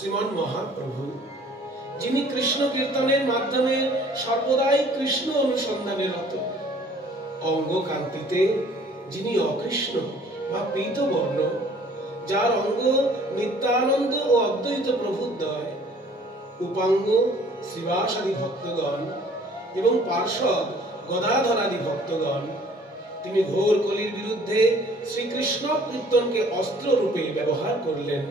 শ্রীমন মহাপ্রভু, যিনি কৃষ্ণ কীর্তনের মাধ্যমে সর্বদাই কৃষ্ণ অনুসন্ধানে রত, অঙ্গ কান্তিতে যিনি অকৃষ্ণ বা পীতবর্ণ, যার অঙ্গ নিত্যানন্দ ও অদ্বৈত প্রভুদ্বয়, উপাঙ্গ শ্রীবাসাদি ভক্তগণ এবং পার্শ্বদ গদাধরাদি ভক্তগণ, তিনি ঘোর কলির বিরুদ্ধে শ্রীকৃষ্ণ কীর্তনকে অস্ত্র রূপে ব্যবহার করলেন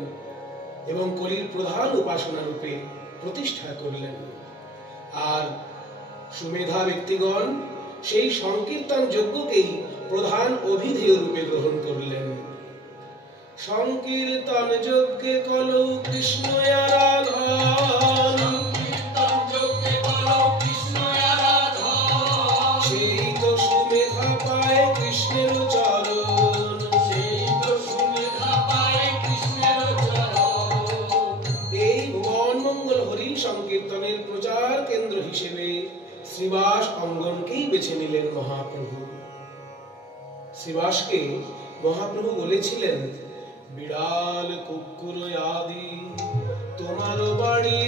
এবং কলির প্রধান উপাসনা রূপে প্রতিষ্ঠা করলেন। আর সুমেধা ব্যক্তিগণ সেই সংকীর্তন যজ্ঞকেই প্রধান অভিধেয় রূপে গ্রহণ করলেন। সংকীর্তন যজ্ঞে কলৌ কৃষ্ণ আরাধন, সেই তো সুমেধা পায় কৃষ্ণের চরণ, এই ভুবন মঙ্গল হরি সংকীর্তনের প্রচার কেন্দ্র হিসেবে শ্রীবাস অঙ্গনকেই বেছে নিলেন মহাপ্রভু। শ্রীবাসকে মহাপ্রভু বলেছিলেন, বিড়াল কুকুর আদি তোমার বাড়ি,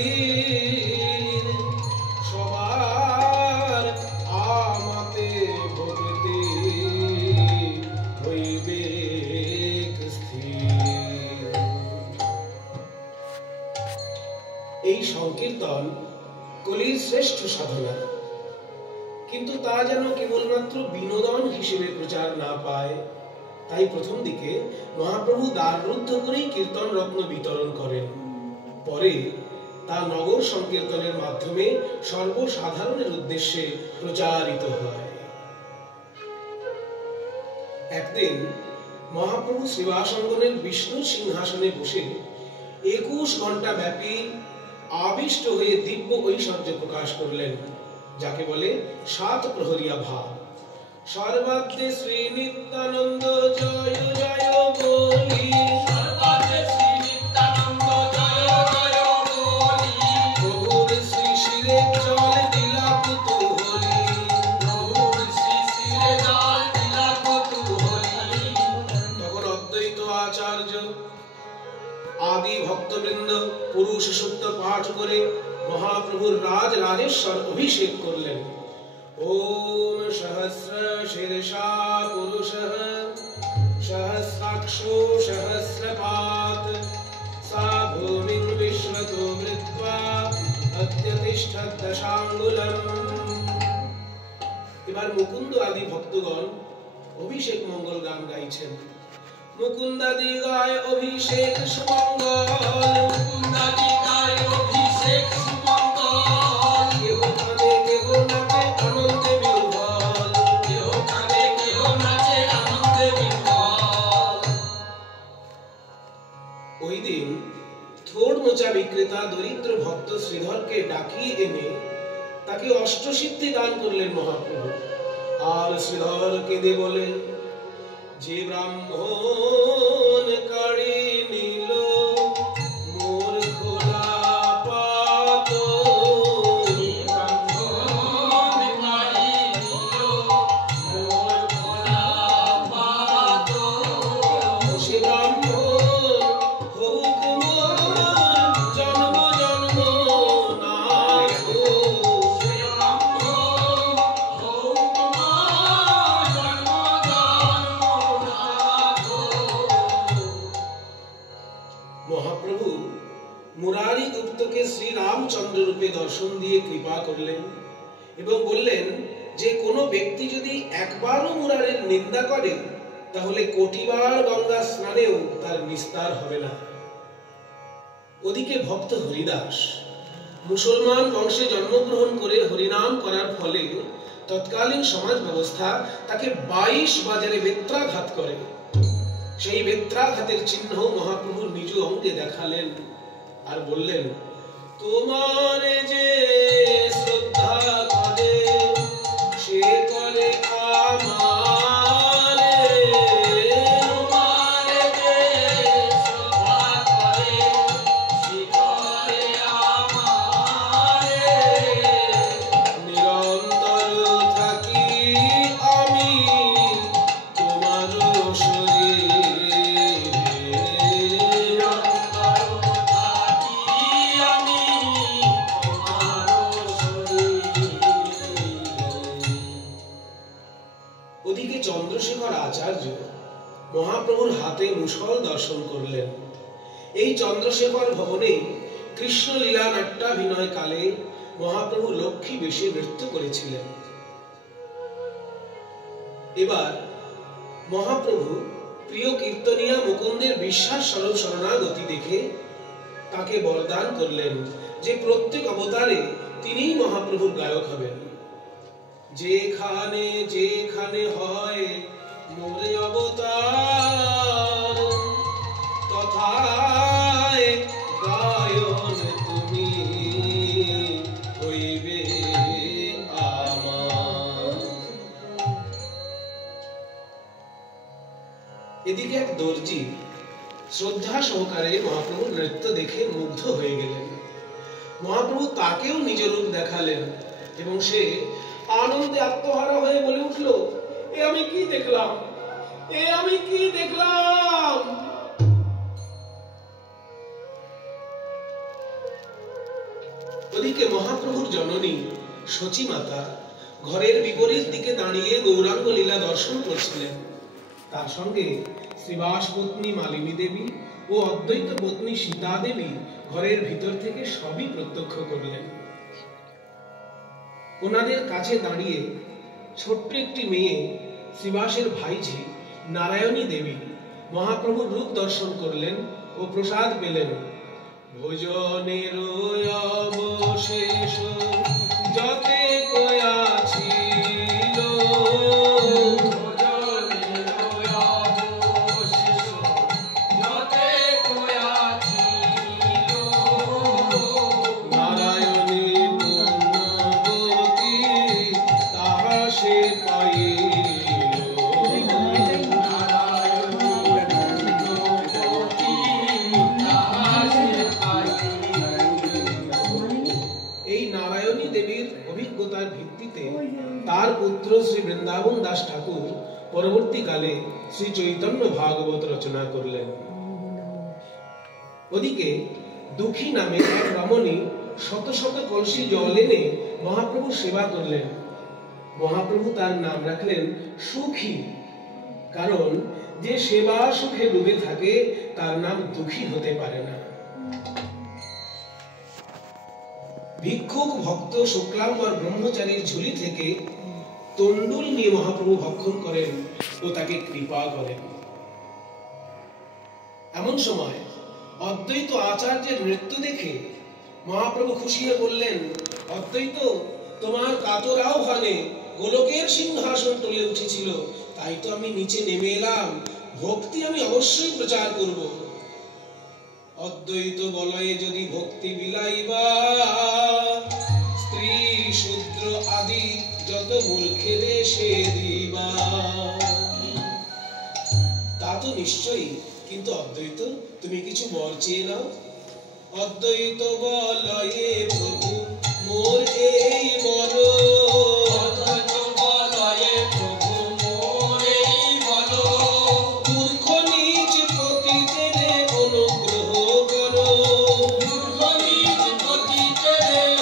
সবার আমাতে ভোগতে হইবে স্থির। এই সংকীর্তন কলির শ্রেষ্ঠ সাধনা, কিন্তু তা যেন কেবলমাত্র বিনোদন হিসেবে প্রচার না পায়, তাই প্রথম দিকে মহাপ্রভু দ্বাররুদ্ধ করেই কীর্তন রত্ন বিতরণ করেন। পরে তা নগর সংকীর্তনের মাধ্যমে সর্বসাধারণের উদ্দেশ্যে প্রচারিত হয়। একদিন মহাপ্রভু শ্রীবাসাঙ্গনের বিষ্ণু সিংহাসনে বসে 21 ঘন্টা ব্যাপী আবিষ্ট হয়ে দিব্য ঐশ্বর্য প্রকাশ করলেন, যাকে বলে 7 প্রহরিয়া ভাব। সর্বাদ্যে শ্রী নিত্যানন্দ জয় জয় বলি, সর্বাদ্যে শ্রী নিত্যানন্দ জয় জয় বলি, প্রভুর শ্রী শিরে জল দিলা কুতূহলী, প্রভুর শ্রী শিরে জল দিলা কুতূহলী। তখন অদ্বৈত আচার্য আদি ভক্তবৃন্দ পুরুষ সূক্ত পাঠ করে মহাপ্রভুর রাজ রাজেশ্বর অভিষেক করলেন। ওম সহস্র শীর্ষা পুরুষঃ সহস্রাক্ষো সহস্রপাত সা ভূমিং বিশ্বতো মৃত্বা অত্যতিষ্ঠৎ দশাঙ্গুলম। এবার মুকুন্দ আদি ভক্তগণ অভিষেক মঙ্গল গান গাইছেন। মুকুন্দাদি গায় অভিষেক সুমঙ্গল, মুকুন্দাদি গায় অভিষেক সুমঙ্গল, কেহ কানে কেহ নাচে আনন্দে বিহ্বল, কেহ কানে কেহ নাচে আনন্দে বিহ্বল। ওই দিন থোড় মোচা বিক্রেতা দরিদ্র ভক্ত শ্রীধরকে ডাকিয়ে এনে তাকে অষ্টসিদ্ধি দান করলেন মহাপ্রভু। আর শ্রীধর কেঁদে বলে, যে ব্রাহ্মণ কাড়ি নিল মোর খোলা পাত, যে ব্রাহ্মণ কাড়ি নিল মোর খোলা পাত, সে ব্রাহ্মণ হোক মোর জন্ম জন্ম নাথ, সে ব্রাহ্মণ হোক মোর জন্ম জন্ম নাথ। মহাপ্রভু মুরারি গুপ্তকে শ্রী রামচন্দ্র রূপে দর্শন দিয়ে কৃপা করলেন এবং বললেন যে কোনো ব্যক্তি যদি একবারও মুরারির নিন্দা করে তাহলে কোটিবার গঙ্গা স্নানেও তার নিস্তার হবে না। ওদিকে ভক্ত হরিদাস মুসলমান বংশে জন্মগ্রহণ করে হরিনাম করার ফলে তৎকালীন সমাজ ব্যবস্থা তাকে 22 বাজারে বেত্রাঘাত করে। সেই বেত্রাঘাতের চিহ্ন মহাপ্রভু নিজ অঙ্গে দেখালেন আর বললেন, তোমার যে শ্রদ্ধা করে সে করে আমারে, তোমার যে শ্রদ্ধা করে সে করে আমারে, নিরন্তর থাকি আমি তোমার শরীরে, নিরন্তর থাকি মহাপ্রভুর হাতে মুষল দর্শন করলেন। এই চন্দ্রশেখর ভবনে কৃষ্ণ লীলা নাট্যাভিনয় কালে মহাপ্রভু লক্ষ্মী বেশে নৃত্য করেছিলেন। এবার মহাপ্রভু প্রিয় কীর্তনিয়া মুকুন্দের বিশ্বাস স্বরূপ শরণাগতি দেখে তাকে বরদান করলেন যে প্রত্যেক অবতারে তিনিই মহাপ্রভুর গায়ক হবেন। যেখানে যেখানে হয় মোরে অবতার, তথায় গায়ন তুমি হইবে আমার। এদিকে এক দর্জি শ্রদ্ধা সহকারে মহাপ্রভুর নৃত্য দেখে মুগ্ধ হয়ে গেলেন। মহাপ্রভু তাকেও নিজ রূপ দেখালেন এবং সে আনন্দে আত্মহারা হয়ে বলে উঠল, এ আমি কি দেখলাম, এ আমি কি দেখলাম। ওদিকে মহাপ্রভুর জননী সচী মাতা ঘরের বিপরীত দিকে দাঁড়িয়ে গৌরাঙ্গ লীলা দর্শন করছিলেন। তার সঙ্গে শ্রীবাস পত্নী মালিনী দেবী ও অদ্বৈত পত্নী সীতা দেবী ঘরের ভিতর থেকে সবই প্রত্যক্ষ করলেন। ওনাদের কাছে দাঁড়িয়ে ছোট্ট একটি মেয়ে শ্রীবাসের ভাইঝি নারায়ণী দেবী মহাপ্রভুর রূপ দর্শন করলেন ও প্রসাদ পেলেন। ভোজনের অবশেষ যতে কয়াছিল, নারায়ণী পুণ্যবতী তাহা সে পাইল। অভিজ্ঞতার ভিত্তিতে তার পুত্র শ্রী বৃন্দাবন দাস ঠাকুর পরবর্তীকালে শ্রী চৈতন্য ভাগবত রচনা করলেন। ওদিকে দুঃখী নামে এক রমণী শত শত কলসি জল এনে মহাপ্রভু সেবা করলেন। মহাপ্রভু তার নাম রাখলেন সুখী, কারণ যে সেবা সুখে ডুবে থাকে তার নাম দুঃখী হতে পারে না। ভিক্ষুক ভক্ত শুক্লাম্বর ব্রহ্মচারীর ঝুলি থেকে তন্ডুল নিয়ে মহাপ্রভু ভক্ষণ করেন ও তাকে কৃপা করেন। এমন সময় অদ্বৈত আচার্যের নৃত্য দেখে মহাপ্রভু খুশি হয়ে বললেন, অদ্বৈত, তোমার কাতর আহ্বানে গোলকের সিংহাসন টলে উঠেছিল, তাই তো আমি নিচে নেমে এলাম। ভক্তি আমি অবশ্যই প্রচার করব। অদ্বৈত বলয়ে যদি ভক্তি বিলাইবা, স্ত্রী শূদ্র আদি যত মূর্খের সে দিবা। তা তো নিশ্চয়ই, কিন্তু অদ্বৈত তুমি কিছু বর চেয়ে নাও। অদ্বৈত বলয়ে প্রভু মোর এই বর, অদ্বৈত বলয়ে প্রভু মোর এই বর। মূর্খ নিজ পতিতে অনুগ্রহ করো, মূর্খ নিজ পতিতে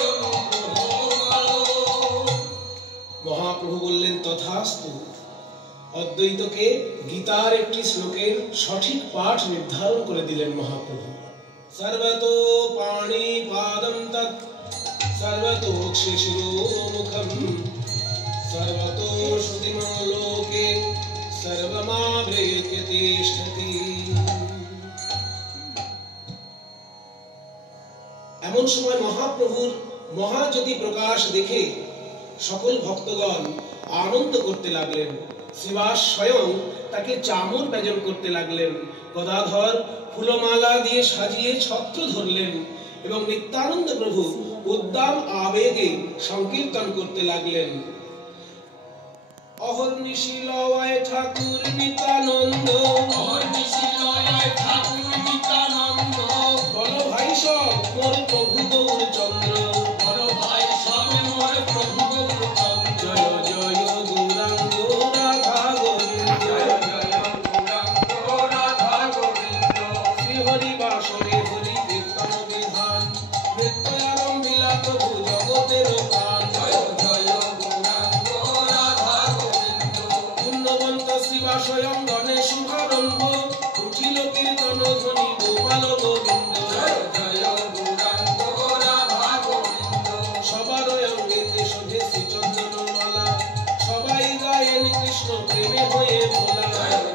অনুগ্রহ করো। মহাপ্রভু বললেন, তথাস্তু। অদ্বৈতকে গীতার একটি শ্লোকের সঠিক পাঠ নির্ধারণ করে দিলেন মহাপ্রভু। সর্বতো পাণি পাদম তৎ সর্বতোক্ষে শিরোমুখম সর্বতো শ্রুতিমো লোকে সর্বমাবৃত্য তিষ্ঠতি। এমন সময় মহাপ্রভুর মহাজ্যোতি প্রকাশ দেখে সকল ভক্তগণ আনন্দ করতে লাগলেন। শ্রীবাস স্বয়ং তাকে চামর ব্যজন করতে লাগলেন। গদাধর ফুলমালা দিয়ে সাজিয়ে ছত্র ধরলেন এবং নিত্যানন্দ প্রভু উদ্দাম আবেগে সংকীর্তন করতে লাগলেন। অহর্নিশি লয় ঠাকুর নিত্যানন্দ, অহর্নিশি লয় ঠাকুর নিত্যানন্দ। বলো ভাই সব মোর প্রভু গৌর চন্দ্র, বলো ভাই সব মোর প্রভু গৌর চন্দ্র। জয় জয় গৌরাঙ্গ রাধা গোবিন্দ, জয় জয় গৌরাঙ্গ রাধা গোবিন্দ। শ্রী হরি বাসরে হরি কীর্তন বিধান, নৃত্য আরম্ভিলা প্রভু জগতের প্রাণ। জয় জয় গৌরাঙ্গ রাধা গোবিন্দ। পুণ্যবন্ত শিবা স্বয়ং গণে শুভারম্ভ উঠিল কীর্তন ধ্বনি গোপাল গোবিন্দ সবার অঙ্গেতে শোভে শ্রীচন্দন মালা সবাই গায়েন কৃষ্ণ প্রেমে হয়ে ভোলা